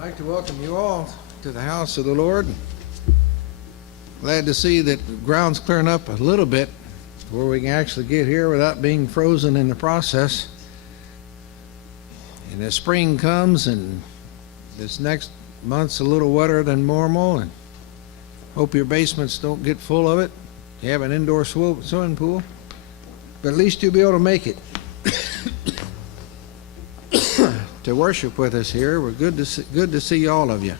I'd like to welcome you all to the house of the Lord. Glad to see that the ground's clearing up a little bit where we can actually get here without being frozen in the process. And as spring comes and this next month's a little wetter than normal, and hope your basements don't get full of it. You have an indoor swimming pool, but at least you'll be able to make it to worship with us here. We're good to see all of you.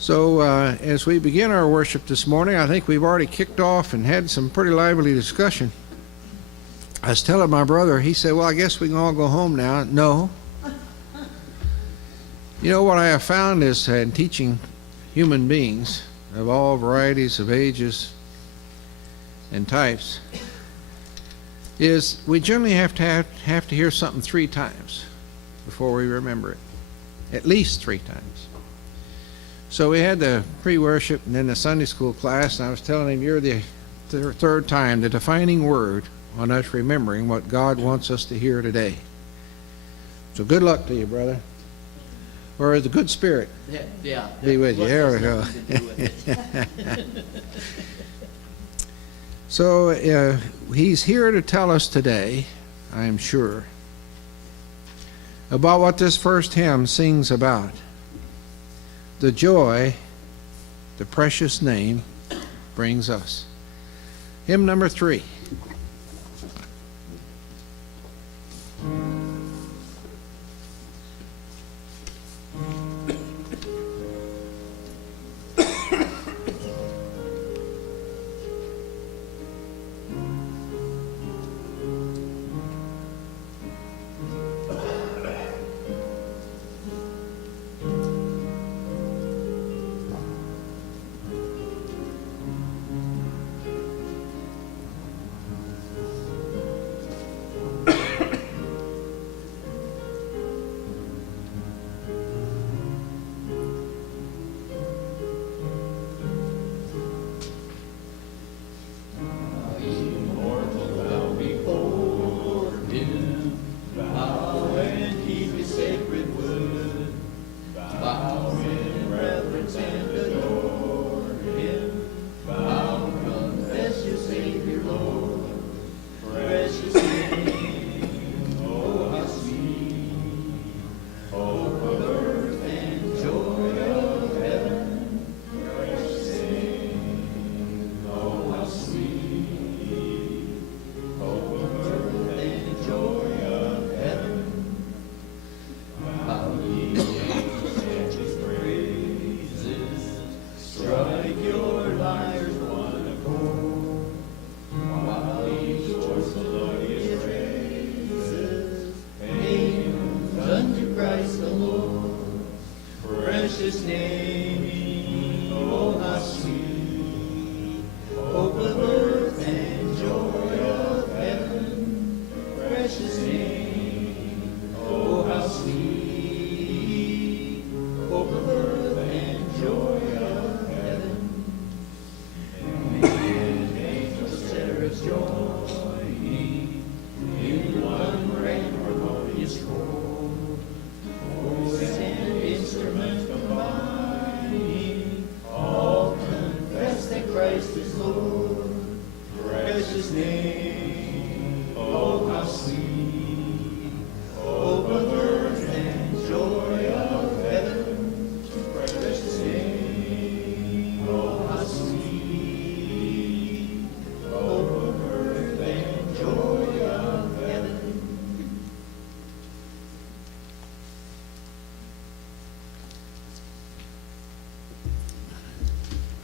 So as we begin our worship this morning, I think we've already kicked off and had some pretty lively discussion. I was telling my brother, he said, well, I guess we can all go home now. No. You know what I have found is in teaching human beings of all varieties of ages and types is we generally have to hear something 3 times before we remember it, at least 3 times. So we had the pre-worship and then the Sunday school class, and I was telling him, you're the third time, the defining word on us remembering what God wants us to hear today. So good luck to you, brother. Or the good spirit be with you. There we go. So he's here to tell us today, I am sure, about what this first hymn sings about. The joy the precious name brings us. Hymn number 3.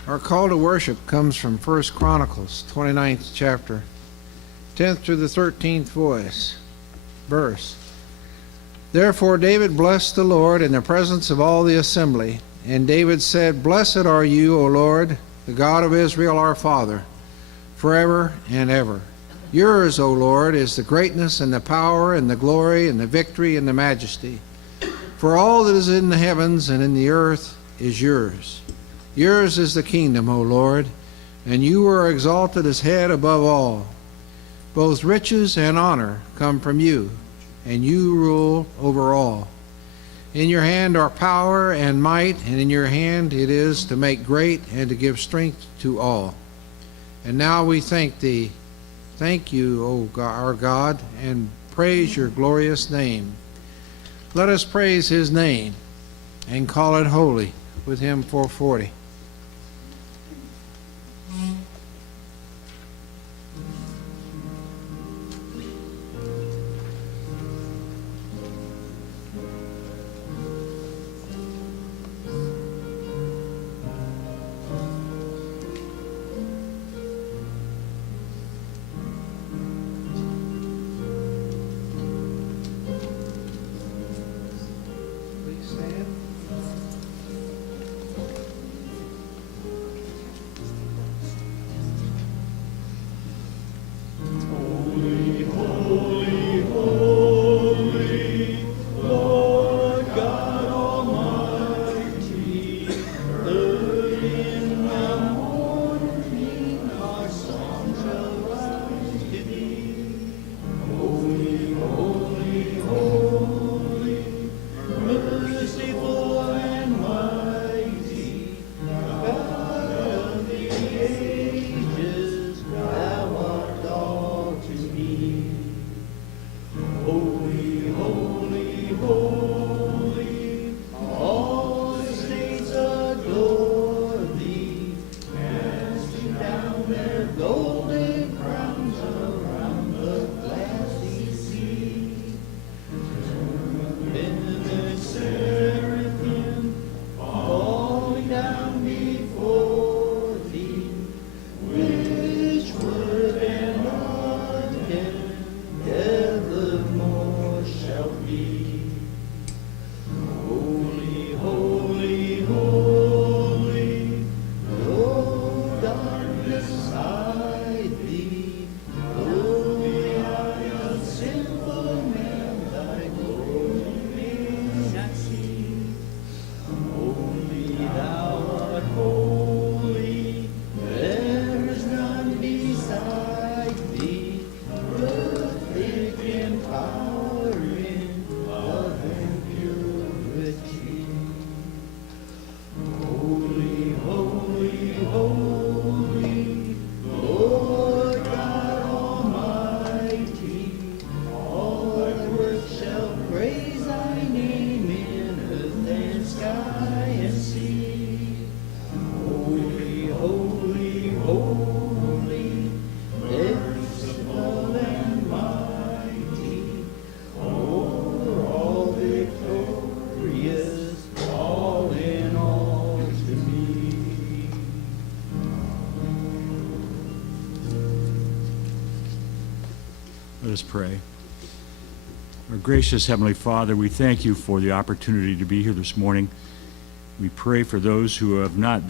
Our call to worship comes from 1 Chronicles, 29th chapter, 10th through the 13th verse. Therefore David blessed the Lord in the presence of all the assembly, and David said, Blessed are you, O Lord, the God of Israel our Father, forever and ever. Yours, O Lord, is the greatness and the power and the glory and the victory and the majesty. For all that is in the heavens and in the earth is yours. Yours is the kingdom, O Lord, and you are exalted as head above all. Both riches and honor come from you, and you rule over all. In your hand are power and might, and in your hand it is to make great and to give strength to all. And now we thank thee. Thank you, O God, our God, and praise your glorious name. Let us praise his name and call it holy with hymn 440. Let us pray. Our gracious Heavenly Father, we thank you for the opportunity to be here this morning. We pray for those who have not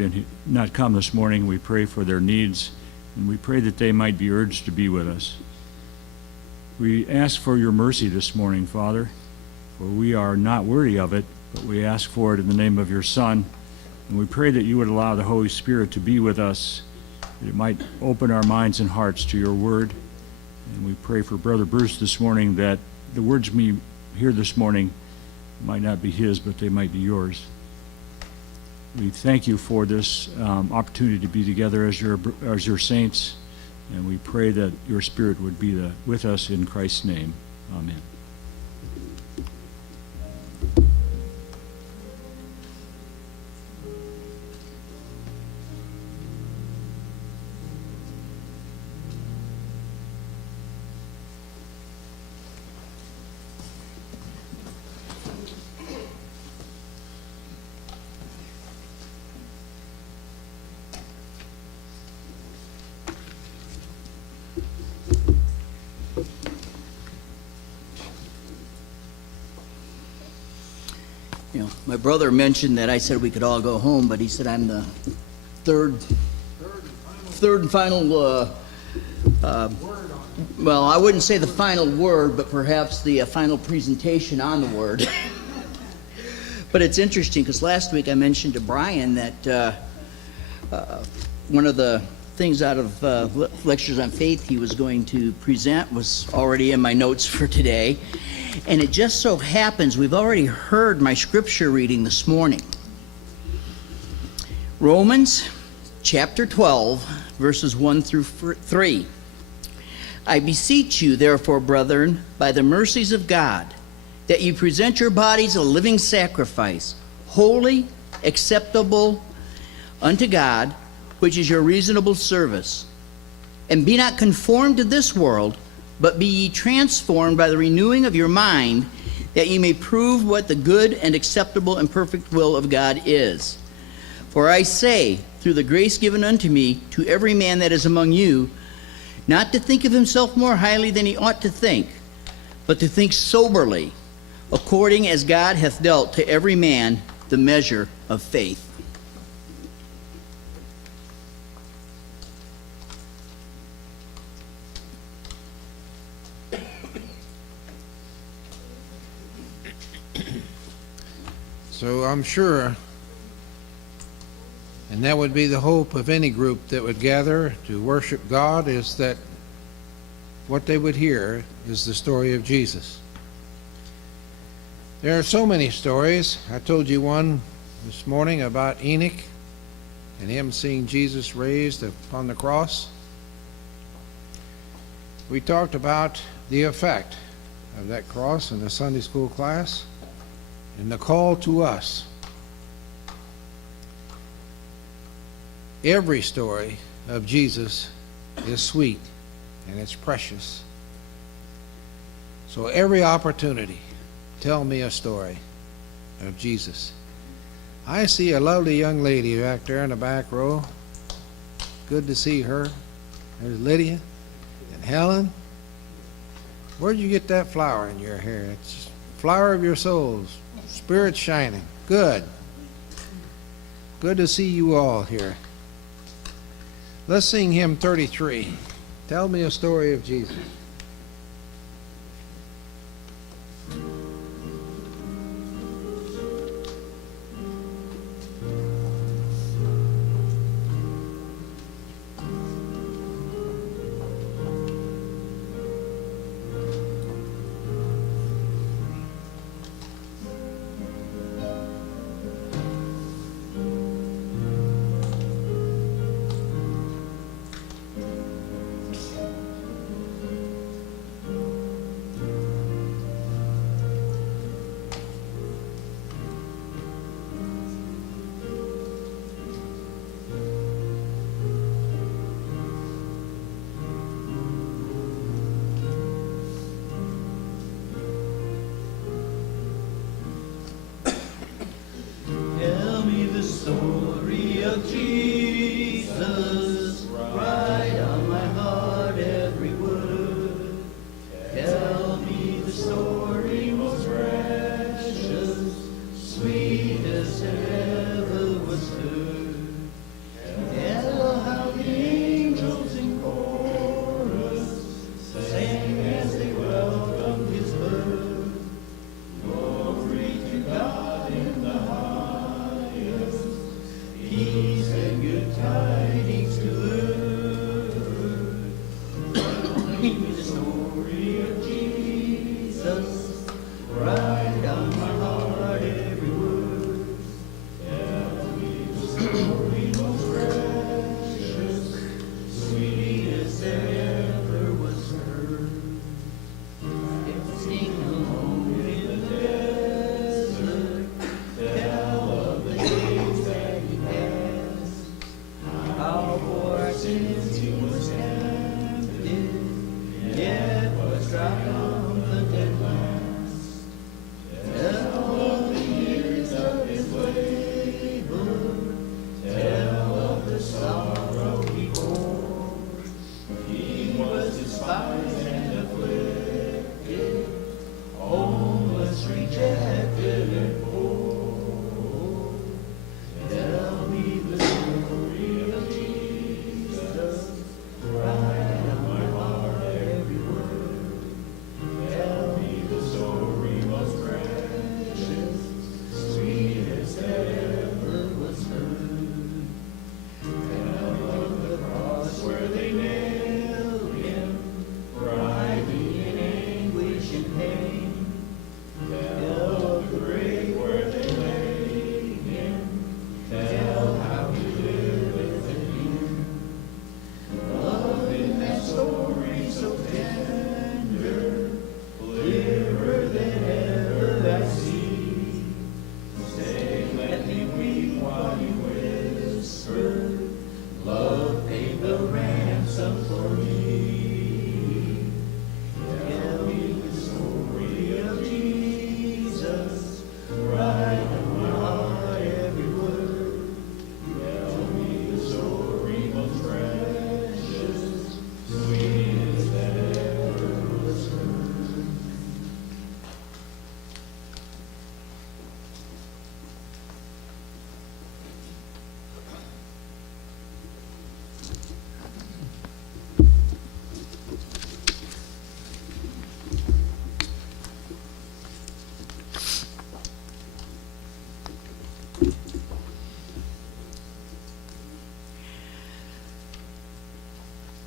come this morning. We pray for their needs, and we pray that they might be urged to be with us. We ask for your mercy this morning, Father, for we are not worthy of it, but we ask for it in the name of your Son, and we pray that you would allow the Holy Spirit to be with us, that it might open our minds and hearts to your word. And we pray for Brother Bruce this morning, that the words we hear this morning might not be his, but they might be yours. We thank you for this opportunity to be together as your saints, and we pray that your Spirit would be with us in Christ's name. Amen. You know, my brother mentioned that I said we could all go home, but he said I'm the third and final, well, I wouldn't say the final word, but perhaps the final presentation on the word. But it's interesting because last week I mentioned to Brian that one of the things out of lectures on faith he was going to present was already in my notes for today. And it just so happens we've already heard my scripture reading this morning. Romans chapter 12, verses 1 through 3. I beseech you, therefore, brethren, by the mercies of God, that you present your bodies a living sacrifice, holy, acceptable unto God, which is your reasonable service. And be not conformed to this world, but be ye transformed by the renewing of your mind, that ye may prove what the good and acceptable and perfect will of God is. For I say, through the grace given unto me, to every man that is among you, not to think of himself more highly than he ought to think, but to think soberly, according as God hath dealt to every man the measure of faith. So I'm sure, and that would be the hope of any group that would gather to worship God, is that what they would hear is the story of Jesus. There are so many stories. I told you one this morning about Enoch and him seeing Jesus raised upon the cross. We talked about the effect of that cross in the Sunday school class and the call to us. Every story of Jesus is sweet and it's precious. So every opportunity, tell me a story of Jesus. I see a lovely young lady back there in the back row. Good to see her. There's Lydia and Helen. Where'd you get that flower in your hair? It's flower of your souls. Spirit shining. Good. Good to see you all here. Let's sing hymn 33. Tell me a story of Jesus.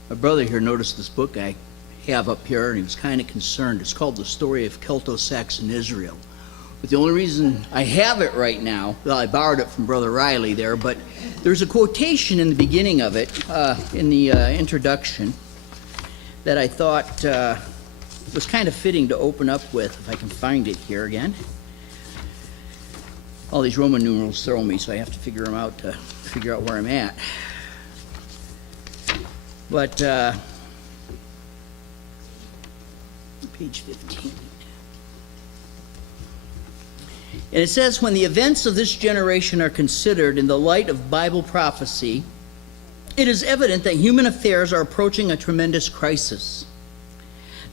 My brother here noticed this book I have up here, and he was kind of concerned. It's called The Story of Celto-Saxon Israel. But the only reason I have it right now, well, I borrowed it from Brother Riley there, but there's a quotation in the beginning of it, in the introduction, that I thought was kind of fitting to open up with, if I can find it here again. All these Roman numerals throw me, so I have to figure them out to figure out where I'm at. But, page 15. And it says, when the events of this generation are considered in the light of Bible prophecy, it is evident that human affairs are approaching a tremendous crisis.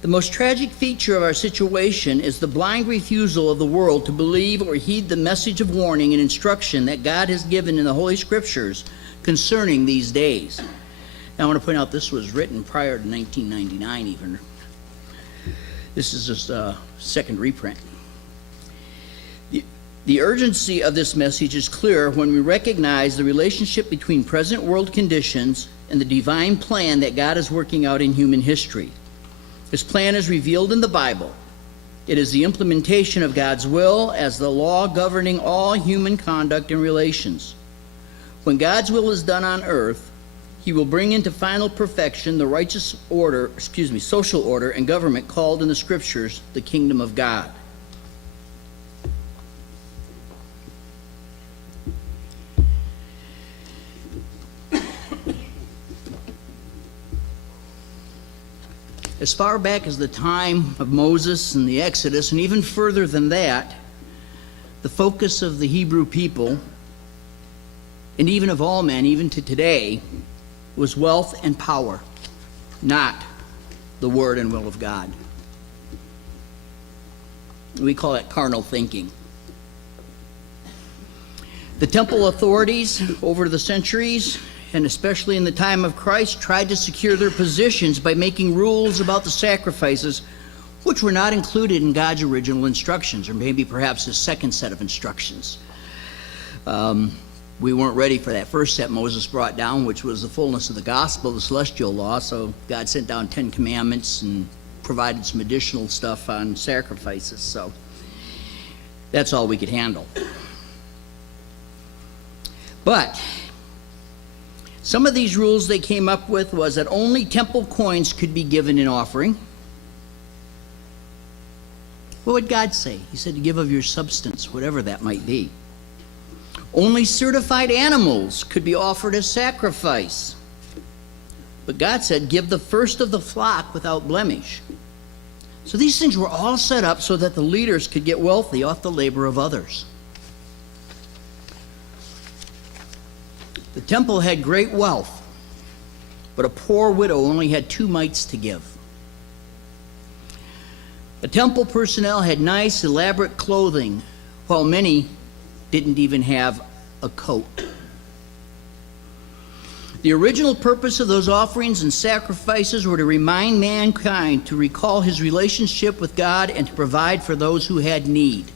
The most tragic feature of our situation is the blind refusal of the world to believe or heed the message of warning and instruction that God has given in the Holy Scriptures concerning these days. Now, I want to point out this was written prior to 1999 even. This is just a second reprint. The urgency of this message is clear when we recognize the relationship between present world conditions and the divine plan that God is working out in human history. His plan is revealed in the Bible. It is the implementation of God's will as the law governing all human conduct and relations. When God's will is done on earth, He will bring into final perfection the righteous order, social order and government called in the Scriptures the kingdom of God. As far back as the time of Moses and the Exodus, and even further than that, the focus of the Hebrew people, and even of all men, even to today, was wealth and power, not the word and will of God. We call it carnal thinking. The temple authorities over the centuries, and especially in the time of Christ, tried to secure their positions by making rules about the sacrifices which were not included in God's original instructions, or maybe perhaps His second set of instructions. We weren't ready for that first set Moses brought down, which was the fullness of the gospel, the celestial law, so God sent down 10 commandments and provided some additional stuff on sacrifices, so that's all we could handle. But some of these rules they came up with was that only temple coins could be given in offering. What would God say? He said to give of your substance, whatever that might be. Only certified animals could be offered as sacrifice. But God said, give the first of the flock without blemish. So these things were all set up so that the leaders could get wealthy off the labor of others. The temple had great wealth, but a poor widow only had 2 mites to give. The temple personnel had nice, elaborate clothing, while many didn't even have a coat. The original purpose of those offerings and sacrifices were to remind mankind to recall his relationship with God and to provide for those who had need.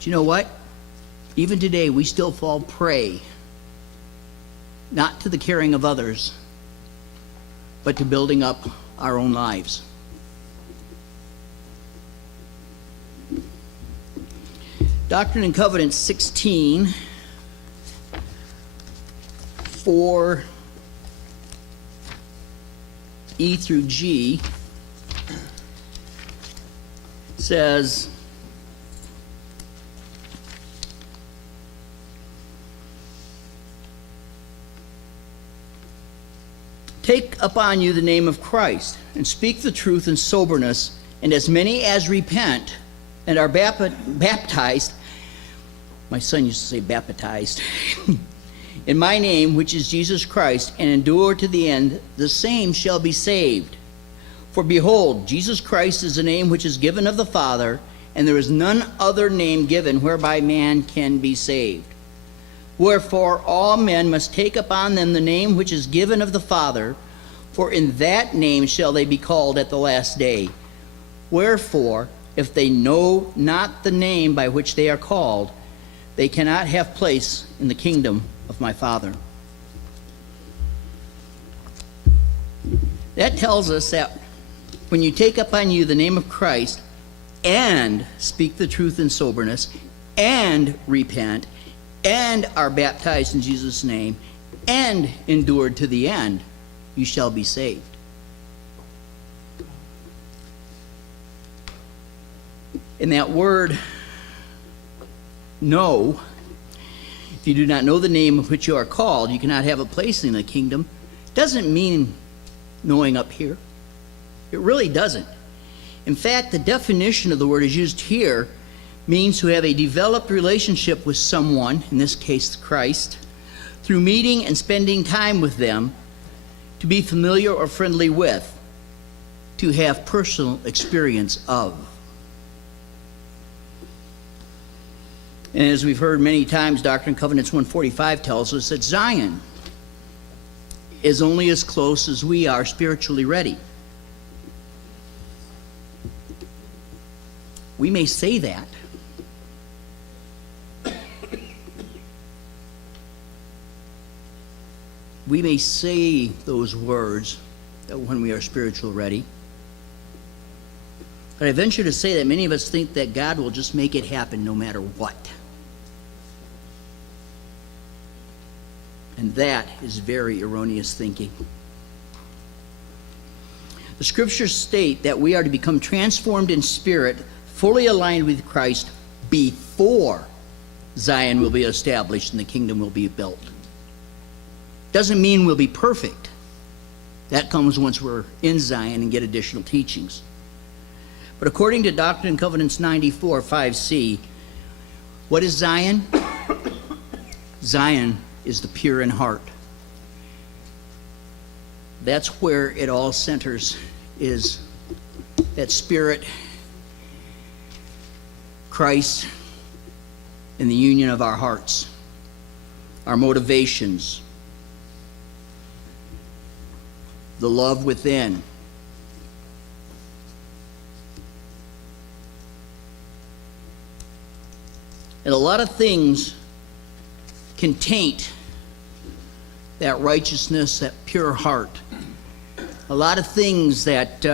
Do you know what? Even today, we still fall prey, not to the caring of others, but to building up our own lives. Doctrine and Covenants 16, 4E through G says, take upon you the name of Christ, and speak the truth in soberness, and as many as repent and are baptized, my son used to say baptized, in my name, which is Jesus Christ, and endure to the end, the same shall be saved. For behold, Jesus Christ is the name which is given of the Father, and there is none other name given whereby man can be saved. Wherefore all men must take upon them the name which is given of the Father, for in that name shall they be called at the last day. Wherefore, if they know not the name by which they are called, they cannot have place in the kingdom of my Father. That tells us that when you take upon you the name of Christ and speak the truth in soberness and repent and are baptized in Jesus' name and endured to the end, you shall be saved. And that word, know, if you do not know the name of which you are called, you cannot have a place in the kingdom, doesn't mean knowing up here. It really doesn't. In fact, the definition of the word is used here means to have a developed relationship with someone, in this case Christ, through meeting and spending time with them, to be familiar or friendly with, to have personal experience of. And as we've heard many times, Doctrine and Covenants 145 tells us that Zion is only as close as we are spiritually ready. We may say that, we may say those words when we are spiritually ready, but I venture to say that many of us think that God will just make it happen no matter what. And that is very erroneous thinking. The scriptures state that we are to become transformed in spirit, fully aligned with Christ, before Zion will be established and the kingdom will be built. Doesn't mean we'll be perfect. That comes once we're in Zion and get additional teachings. But according to Doctrine and Covenants 94, 5c, what is Zion? Zion is the pure in heart. That's where it all centers, is that spirit, Christ, in the union of our hearts, our motivations, the love within. And a lot of things can taint that righteousness, that pure heart. A lot of things that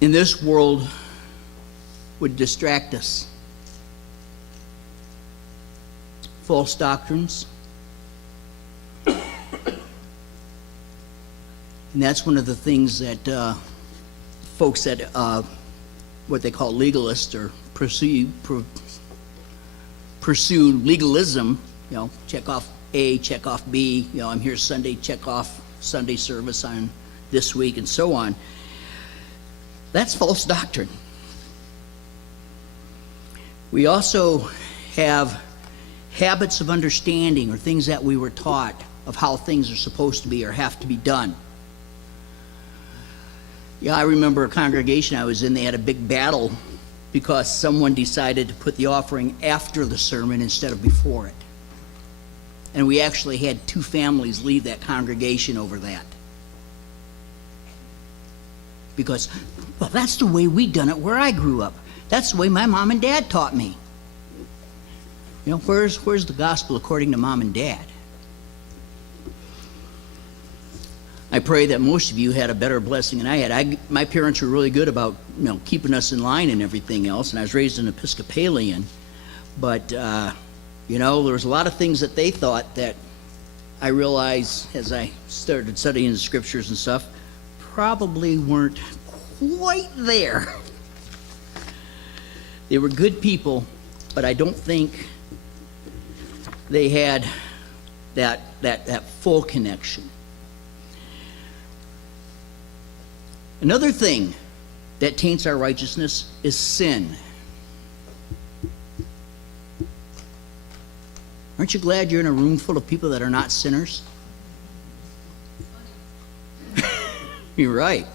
in this world would distract us. False doctrines. And that's one of the things that folks that what they call legalists or pursue legalism, you know, check off A, check off B, you know, I'm here Sunday, check off Sunday service on this week, and so on. That's false doctrine. We also have habits of understanding, or things that we were taught of how things are supposed to be or have to be done. Yeah, I remember a congregation I was in, they had a big battle because someone decided to put the offering after the sermon instead of before it. And we actually had 2 families leave that congregation over that. Because, well, that's the way we done it where I grew up. That's the way my mom and dad taught me. You know, where's the gospel according to mom and dad? I pray that most of you had a better blessing than I had. My parents were really good about, you know, keeping us in line and everything else, and I was raised an Episcopalian. But, you know, there was a lot of things that they thought that I realized as I started studying the scriptures and stuff probably weren't quite there. They were good people, but I don't think they had that full connection. Another thing that taints our righteousness is sin. Aren't you glad you're in a room full of people that are not sinners? You're right.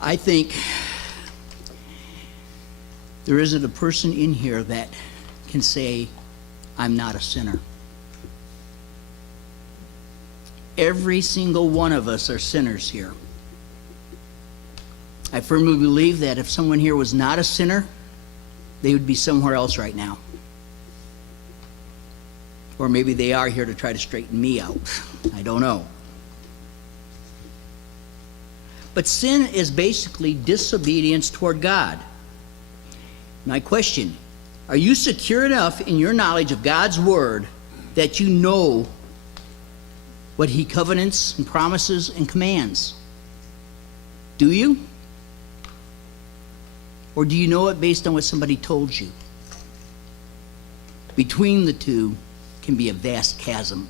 I think there isn't a person in here that can say, I'm not a sinner. Every single one of us are sinners here. I firmly believe that if someone here was not a sinner, they would be somewhere else right now. Or maybe they are here to try to straighten me out. I don't know. But sin is basically disobedience toward God. My question, are you secure enough in your knowledge of God's word that you know what he covenants and promises and commands? Do you? Or do you know it based on what somebody told you? Between the two can be a vast chasm.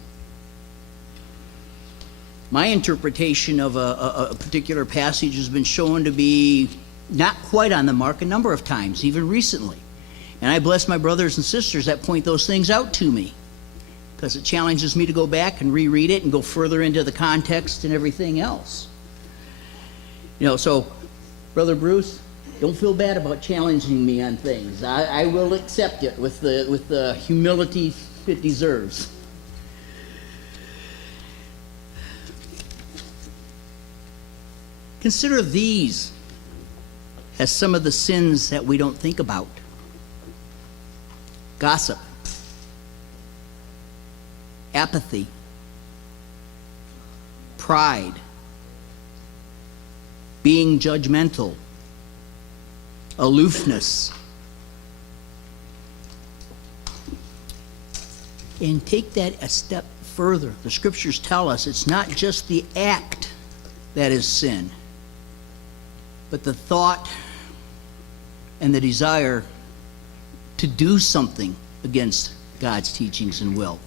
My interpretation of a particular passage has been shown to be not quite on the mark a number of times, even recently. And I bless my brothers and sisters that point those things out to me, because it challenges me to go back and reread it and go further into the context and everything else. You know, so, Brother Bruce, don't feel bad about challenging me on things. I will accept it with the humility it deserves. Consider these as some of the sins that we don't think about. Gossip, apathy, pride, being judgmental, aloofness. And take that a step further. The scriptures tell us it's not just the act that is sin, but the thought and the desire to do something against God's teachings and will.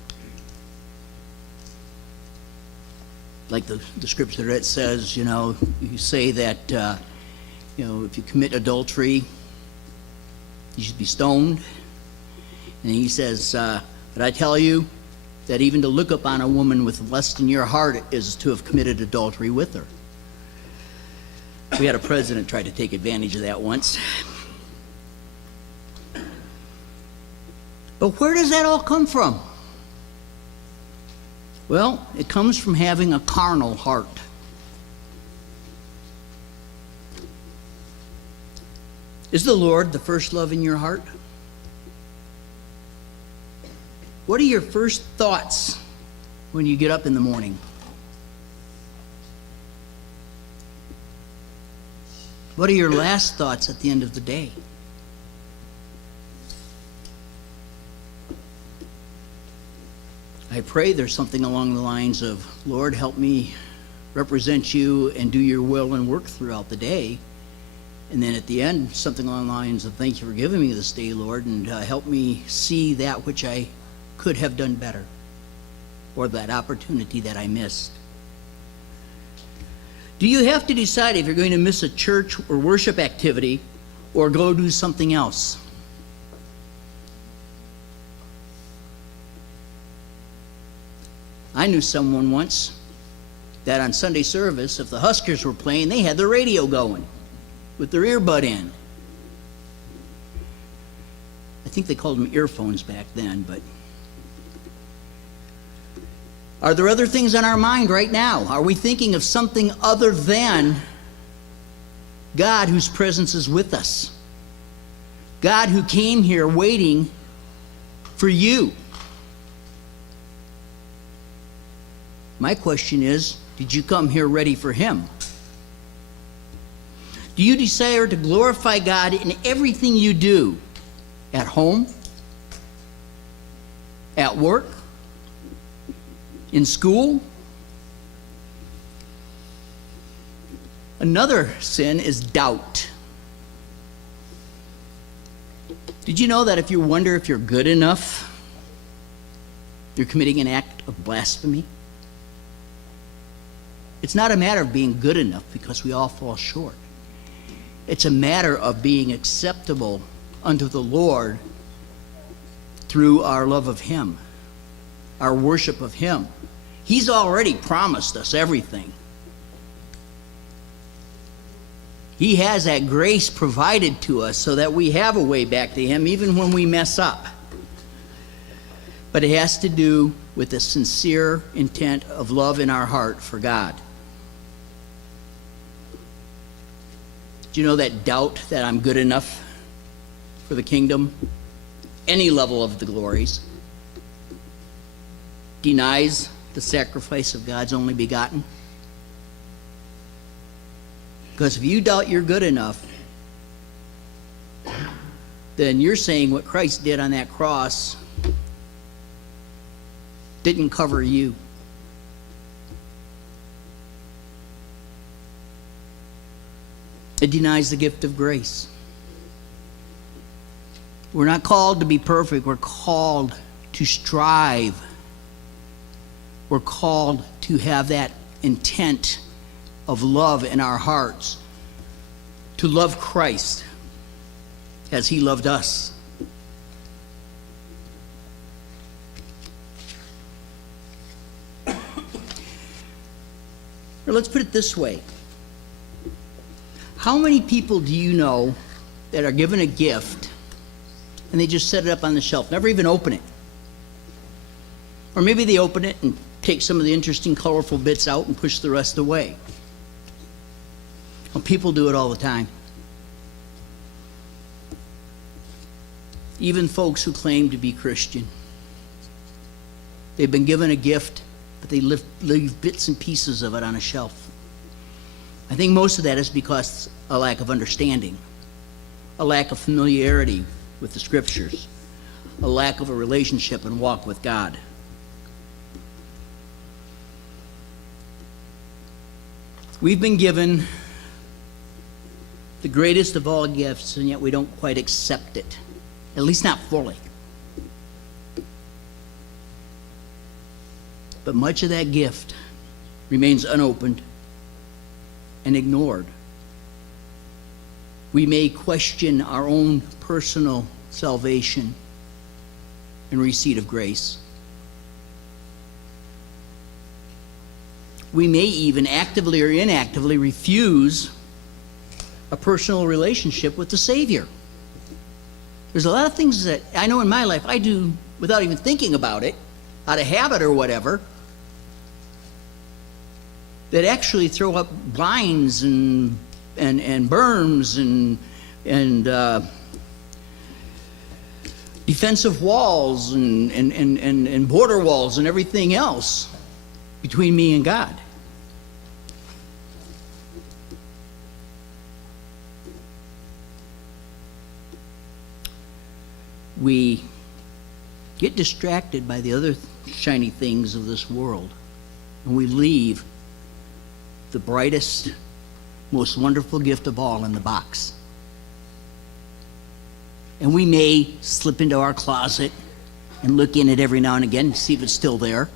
Like the scripture that says, you say that, if you commit adultery, you should be stoned. And he says, but I tell you that even to look upon a woman with lust in your heart is to have committed adultery with her. We had a president try to take advantage of that once. But where does that all come from? Well, it comes from having a carnal heart. Is the Lord the first love in your heart? What are your first thoughts when you get up in the morning? What are your last thoughts at the end of the day? I pray there's something along the lines of, Lord, help me represent you and do your will and work throughout the day. And then at the end, something along the lines of, thank you for giving me this day, Lord, and help me see that which I could have done better, or that opportunity that I missed. Do you have to decide if you're going to miss a church or worship activity or go do something else? I knew someone once that on Sunday service, if the Huskers were playing, they had the radio going with their earbud in. I think they called them earphones back then, but are there other things on our mind right now? Are we thinking of something other than God whose presence is with us? God who came here waiting for you. My question is, did you come here ready for him? Do you desire to glorify God in everything you do? At home? At work? In school? Another sin is doubt. Did you know that if you wonder if you're good enough, you're committing an act of blasphemy? It's not a matter of being good enough, because we all fall short. It's a matter of being acceptable unto the Lord through our love of him, our worship of him. He's already promised us everything. He has that grace provided to us so that we have a way back to him even when we mess up. But it has to do with a sincere intent of love in our heart for God. Do you know that doubt that I'm good enough for the kingdom? Any level of the glories. denies the sacrifice of God's only begotten? Because if you doubt you're good enough, then you're saying what Christ did on that cross didn't cover you. It denies the gift of grace. We're not called to be perfect. We're called to strive. We're called to have that intent of love in our hearts, to love Christ as he loved us. Or let's put it this way. How many people do you know that are given a gift and they just set it up on the shelf, never even open it? Or maybe they open it and take some of the interesting, colorful bits out and push the rest away. Well, people do it all the time. Even folks who claim to be Christian. They've been given a gift, but they leave bits and pieces of it on a shelf. I think most of that is because a lack of understanding, a lack of familiarity with the Scriptures, a lack of a relationship and walk with God. We've been given the greatest of all gifts, and yet we don't quite accept it, at least not fully. But much of that gift remains unopened and ignored. We may question our own personal salvation and receipt of grace. We may even actively or inactively refuse a personal relationship with the Savior. There's a lot of things that I know in my life I do without even thinking about it, out of habit or whatever, that actually throw up blinds and berms and defensive walls and border walls and everything else between me and God. We get distracted by the other shiny things of this world, and we leave the brightest, most wonderful gift of all in the box. And we may slip into our closet and look in it every now and again to see if it's still there.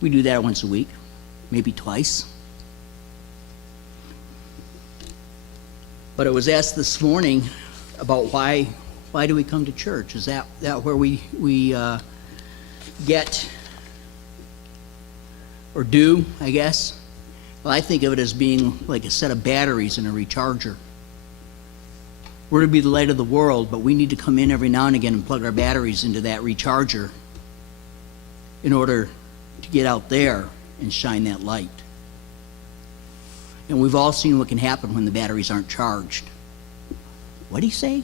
We do that once a week, maybe twice. But I was asked this morning about why do we come to church? Is that where we get, or do, I guess? Well, I think of it as being like a set of batteries and a recharger. We're to be the light of the world, but we need to come in every now and again and plug our batteries into that recharger in order to get out there and shine that light. And we've all seen what can happen when the batteries aren't charged. What'd he say?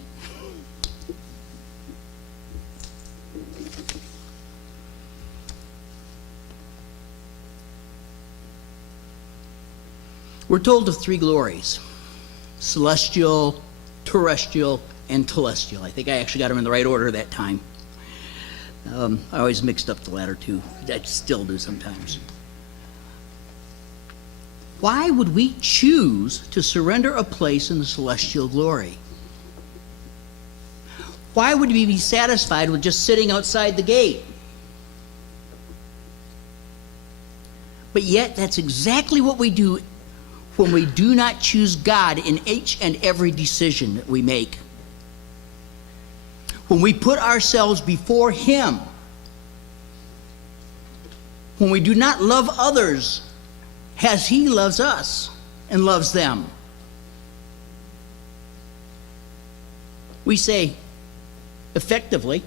We're told of three glories: celestial, terrestrial, and telestial. I think I actually got them in the right order that time. I always mixed up the latter two. I still do sometimes. Why would we choose to surrender a place in the celestial glory? Why would we be satisfied with just sitting outside the gate? But yet, that's exactly what we do when we do not choose God in each and every decision that we make. When we put ourselves before Him, when we do not love others as He loves us and loves them, we say, effectively,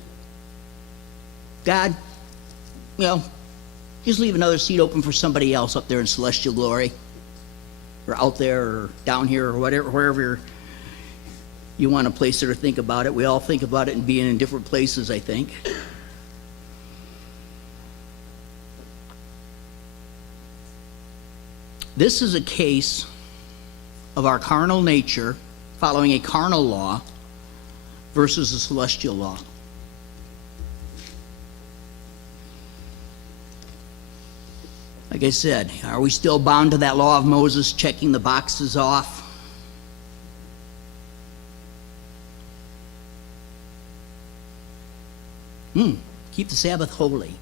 God, just leave another seat open for somebody else up there in celestial glory, or out there, or down here, or whatever, wherever you want to place it or think about it. We all think about it and being in different places, I think. This is a case of our carnal nature following a carnal law versus a celestial law. Like I said, are we still bound to that law of Moses, checking the boxes off? Keep the Sabbath holy.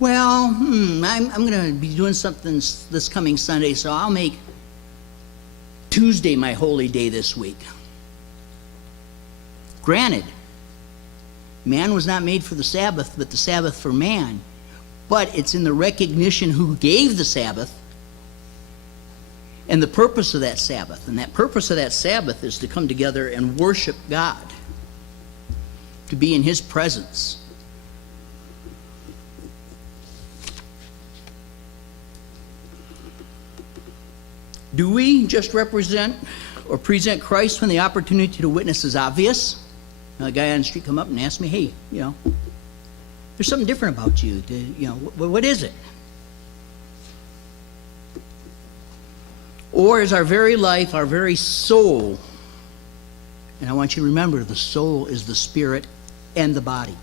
Well, I'm going to be doing something this coming Sunday, so I'll make Tuesday my holy day this week. Granted, man was not made for the Sabbath, but the Sabbath for man. But it's in the recognition who gave the Sabbath and the purpose of that Sabbath. And that purpose of that Sabbath is to come together and worship God, to be in His presence. Do we just represent or present Christ when the opportunity to witness is obvious? A guy on the street come up and ask me, hey, there's something different about you. What is it? Or is our very life, our very soul, and I want you to remember, the soul is the spirit and the body.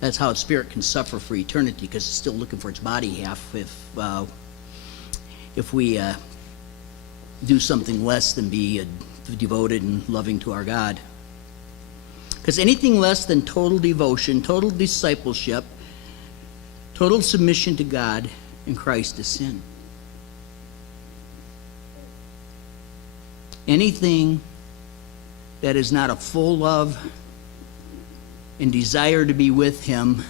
That's how a spirit can suffer for eternity, because it's still looking for its body half if we do something less than be devoted and loving to our God. Because anything less than total devotion, total discipleship, total submission to God and Christ is sin. Anything that is not a full love and desire to be with Him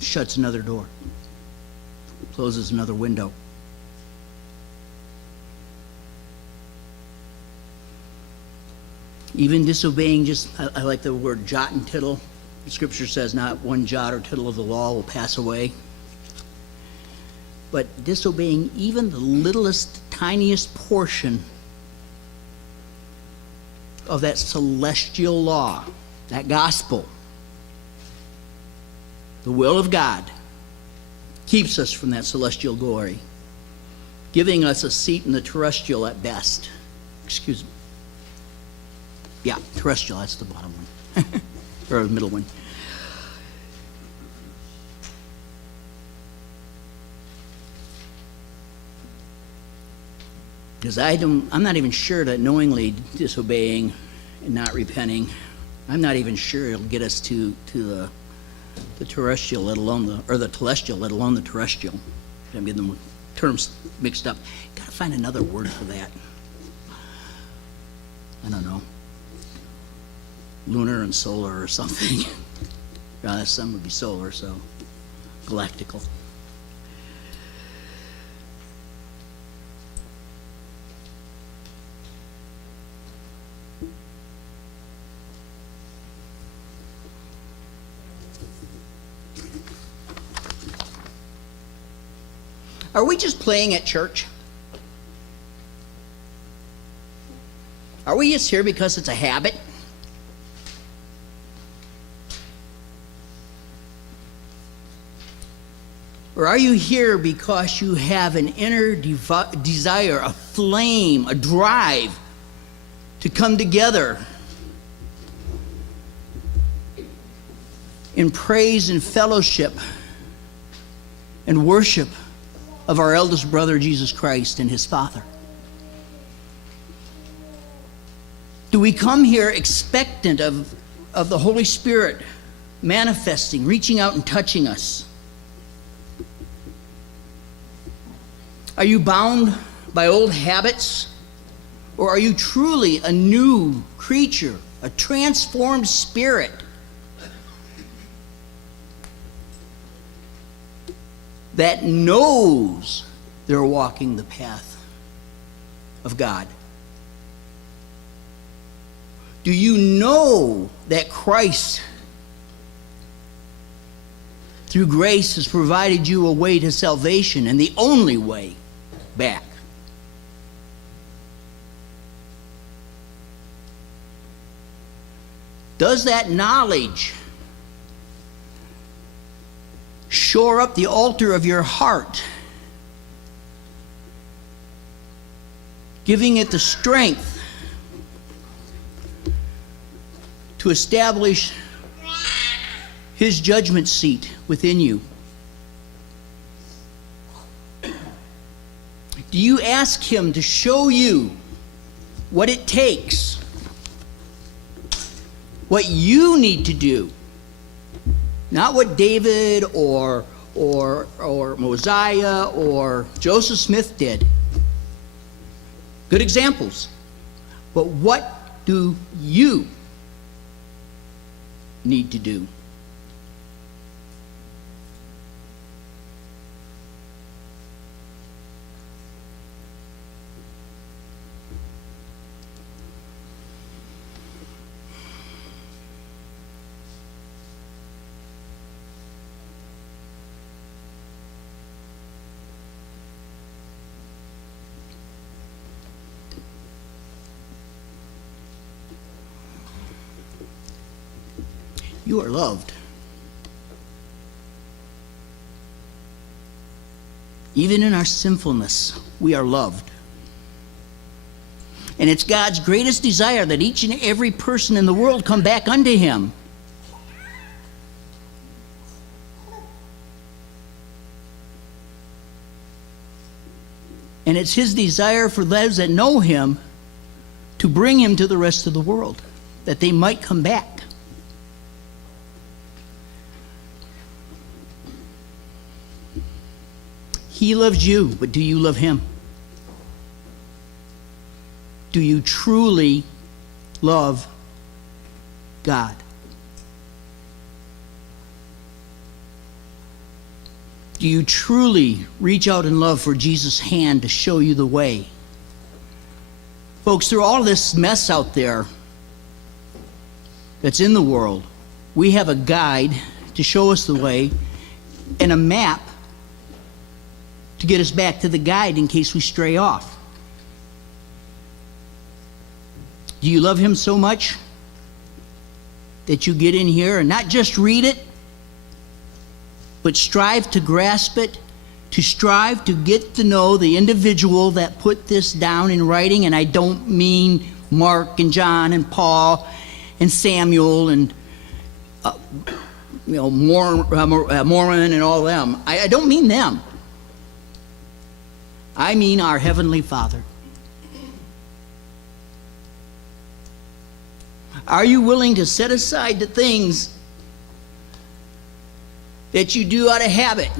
shuts another door, closes another window. Even disobeying, I like the word jot and tittle. The scripture says not one jot or tittle of the law will pass away. But disobeying even the littlest, tiniest portion of that celestial law, that gospel, the will of God, keeps us from that celestial glory, giving us a seat in the terrestrial at best. Excuse me. Yeah, terrestrial, that's the bottom one. Or the middle one. Because I'm not even sure that knowingly disobeying and not repenting, I'm not even sure it'll get us to the terrestrial, let alone the telestial, let alone the terrestrial. I'm getting the terms mixed up. Gotta find another word for that. I don't know. Lunar and solar or something. The sun would be solar, so galactical. Are we just playing at church? Are we just here because it's a habit? Or are you here because you have an inner desire, a flame, a drive to come together in praise and fellowship and worship of our eldest brother, Jesus Christ, and His Father? Do we come here expectant of the Holy Spirit manifesting, reaching out and touching us? Are you bound by old habits? Or are you truly a new creature, a transformed spirit? That knows they're walking the path of God? Do you know that Christ, through grace, has provided you a way to salvation and the only way back? Does that knowledge shore up the altar of your heart, giving it the strength to establish His judgment seat within you? Do you ask Him to show you what it takes, what you need to do? Not what David or Mosiah or Joseph Smith did. Good examples. But what do you need to do? You are loved. Even in our sinfulness, we are loved. And it's God's greatest desire that each and every person in the world come back unto Him. And it's His desire for those that know Him to bring Him to the rest of the world, that they might come back. He loves you, but do you love Him? Do you truly love God? Do you truly reach out in love for Jesus' hand to show you the way? Folks, through all this mess out there that's in the world, we have a guide to show us the way and a map to get us back to the guide in case we stray off. Do you love Him so much that you get in here and not just read it, but strive to grasp it, to strive to get to know the individual that put this down in writing? And I don't mean Mark and John and Paul and Samuel and Mormon and all them. I don't mean them. I mean our Heavenly Father. Are you willing to set aside the things that you do out of habit?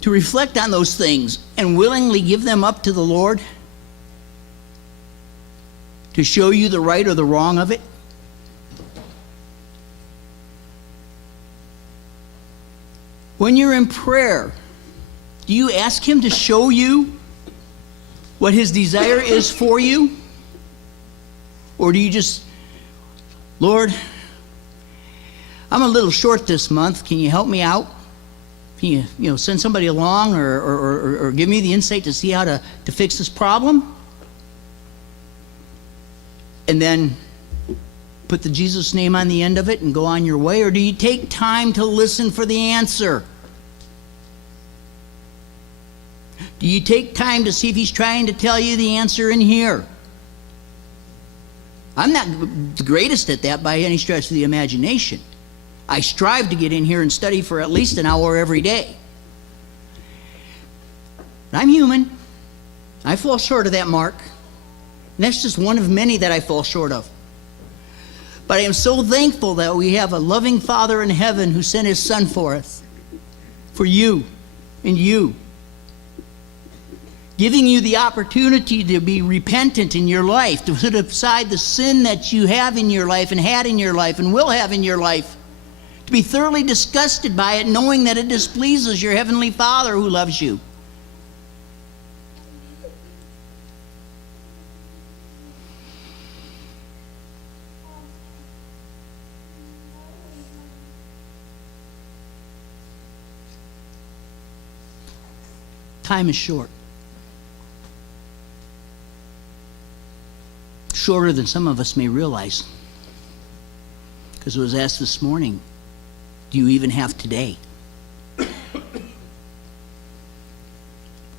To reflect on those things and willingly give them up to the Lord to show you the right or the wrong of it? When you're in prayer, do you ask Him to show you what His desire is for you? Or do you just, Lord, I'm a little short this month. Can you help me out? Can you send somebody along or give me the insight to see how to fix this problem? And then put the Jesus name on the end of it and go on your way? Or do you take time to listen for the answer? Do you take time to see if He's trying to tell you the answer in here? I'm not the greatest at that by any stretch of the imagination. I strive to get in here and study for at least an hour every day. I'm human. I fall short of that mark. And that's just one of many that I fall short of. But I am so thankful that we have a loving Father in heaven who sent His Son for us, for you and you, giving you the opportunity to be repentant in your life, to put aside the sin that you have in your life and had in your life and will have in your life, to be thoroughly disgusted by it, knowing that it displeases your Heavenly Father who loves you. Time is short. shorter than some of us may realize. Because it was asked this morning, do you even have today?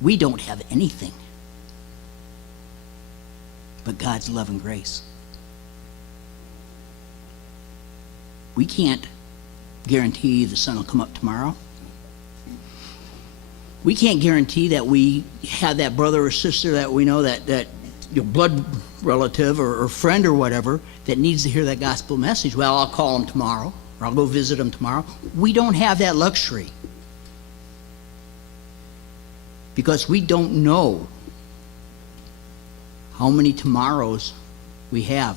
We don't have anything but God's love and grace. We can't guarantee the sun will come up tomorrow. We can't guarantee that we have that brother or sister that we know, that your blood relative or friend or whatever that needs to hear that gospel message. Well, I'll call them tomorrow, or I'll go visit them tomorrow. We don't have that luxury because we don't know how many tomorrows we have.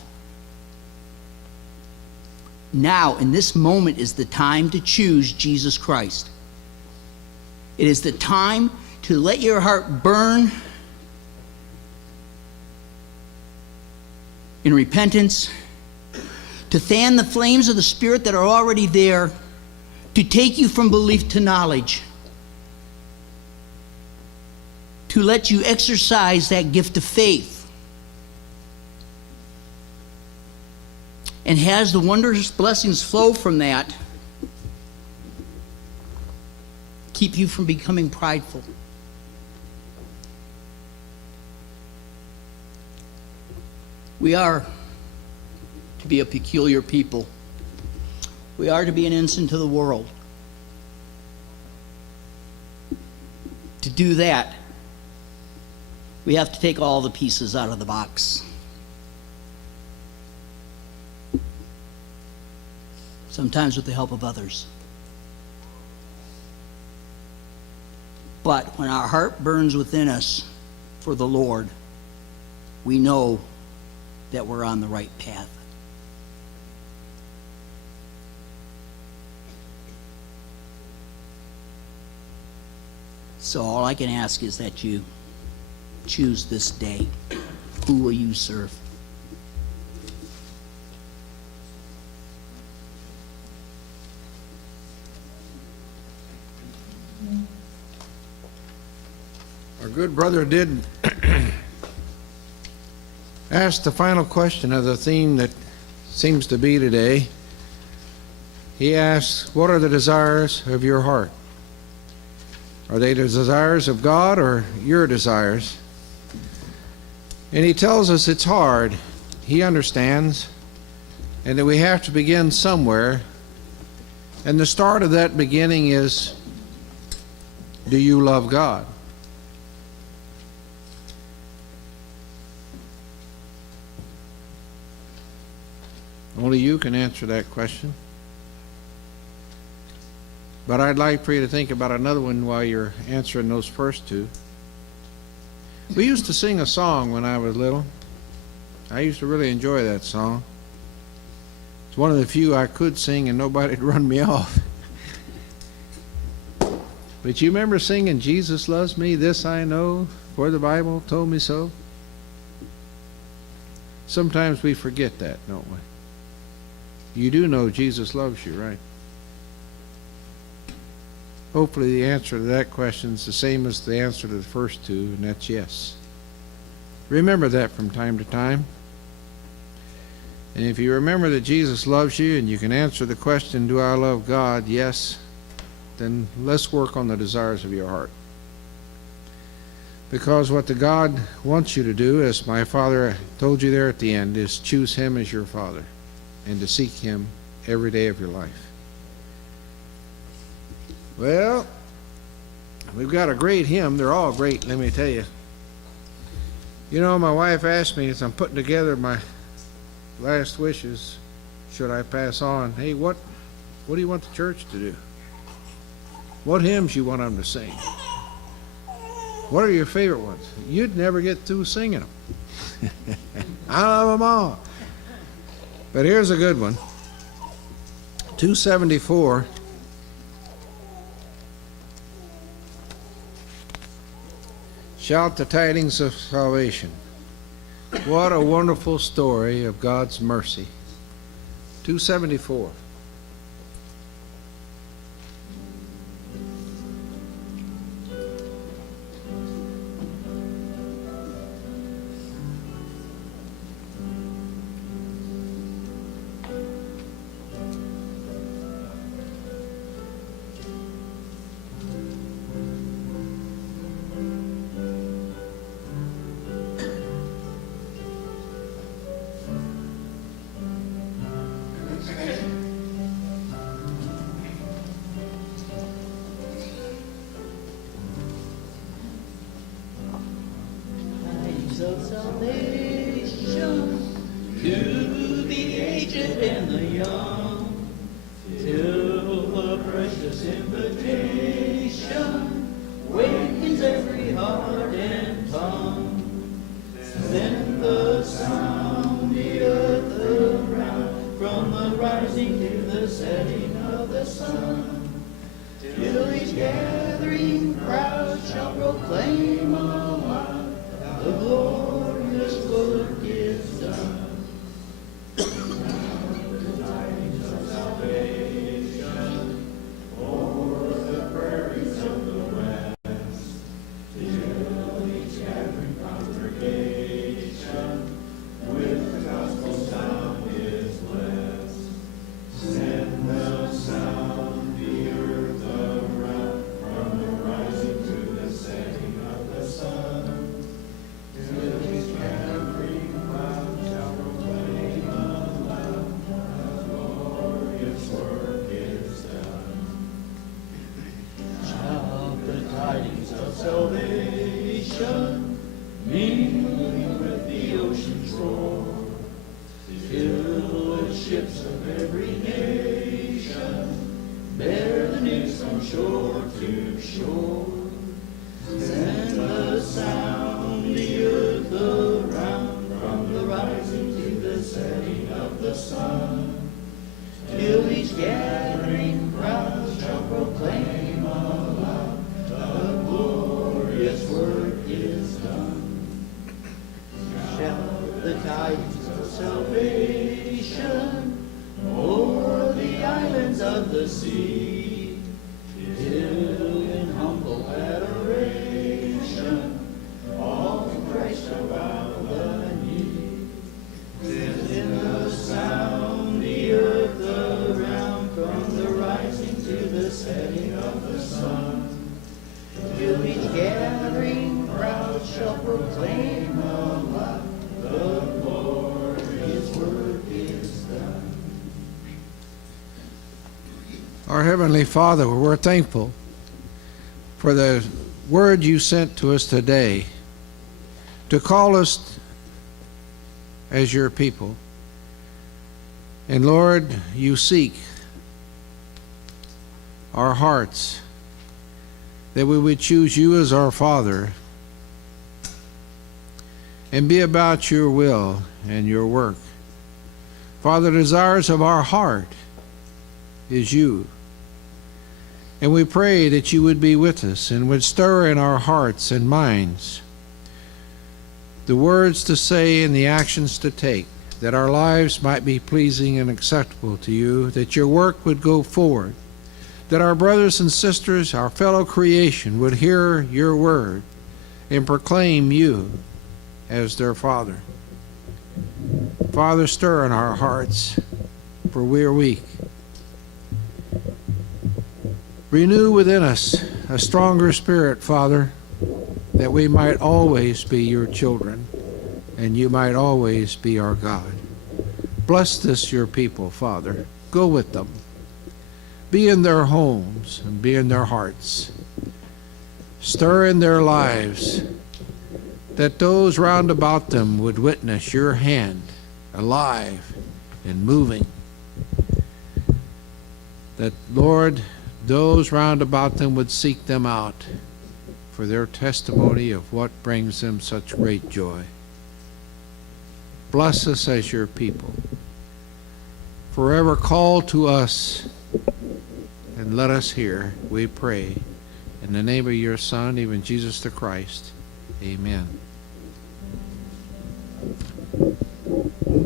Now, in this moment, is the time to choose Jesus Christ. It is the time to let your heart burn in repentance, to fan the flames of the Spirit that are already there, to take you from belief to knowledge, to let you exercise that gift of faith, and has the wondrous blessings flow from that keep you from becoming prideful. We are to be a peculiar people. We are to be an ensign to the world. To do that, we have to take all the pieces out of the box. Sometimes with the help of others. But when our heart burns within us for the Lord, we know that we're on the right path. So all I can ask is that you choose this day. Who will you serve? Our good brother did ask the final question of the theme that seems to be today. He asks, what are the desires of your heart? Are they the desires of God or your desires? And he tells us it's hard. He understands, and that we have to begin somewhere. And the start of that beginning is, do you love God? Only you can answer that question. But I'd like for you to think about another one while you're answering those first two. We used to sing a song when I was little. I used to really enjoy that song. It's one of the few I could sing and nobody'd run me off. But you remember singing, Jesus loves me, this I know, for the Bible told me so? Sometimes we forget that, don't we? You do know Jesus loves you, right? Hopefully the answer to that question is the same as the answer to the first two, and that's yes. Remember that from time to time. And if you remember that Jesus loves you and you can answer the question, do I love God? Yes. Then let's work on the desires of your heart. Because what the God wants you to do, as my father told you there at the end, is choose Him as your Father and to seek Him every day of your life. Well, we've got a great hymn. They're all great, let me tell you. You know, my wife asked me as I'm putting together my last wishes, should I pass on, hey, what do you want the church to do? What hymns you want them to sing? What are your favorite ones? You'd never get through singing them. I love them all. But here's a good one. 274. Shout the tidings of salvation. What a wonderful story of God's mercy. 274. salvation to the aged and the young, till the precious invitation wakens every heart and tongue. Then the sound, the earth around, from the rising to the setting of the sun, till each gathering crowd shall proclaim aloud, the glorious work is done. Salvation, mingling with the ocean's roar, till the ships of every nation bear the news from shore to shore. Send the sound, the earth around, from the rising to the setting of the sun, till each gathering crowd shall proclaim aloud, the glorious work is done. Shout the tidings of salvation o'er the islands of the sea, till in humble adoration all to Christ shall bow the knee. In the sound, the earth around, from the rising to the setting of the sun, till each gathering crowd shall proclaim aloud, the glorious work is done. Our Heavenly Father, we're thankful for the word you sent to us today to call us as your people. And Lord, you seek our hearts, that we would choose you as our Father and be about your will and your work. Father, the desires of our heart is you. And we pray that you would be with us and would stir in our hearts and minds the words to say and the actions to take, that our lives might be pleasing and acceptable to you, that your work would go forward, that our brothers and sisters, our fellow creation, would hear your word and proclaim you as their Father. Father, stir in our hearts, for we are weak. Renew within us a stronger spirit, Father, that we might always be your children and you might always be our God. Bless this, your people, Father. Go with them. Be in their homes and be in their hearts. Stir in their lives, that those round about them would witness your hand alive and moving. That, Lord, those round about them would seek them out for their testimony of what brings them such great joy. Bless us as your people. Forever call to us and let us hear, we pray. In the name of your Son, even Jesus the Christ. Amen.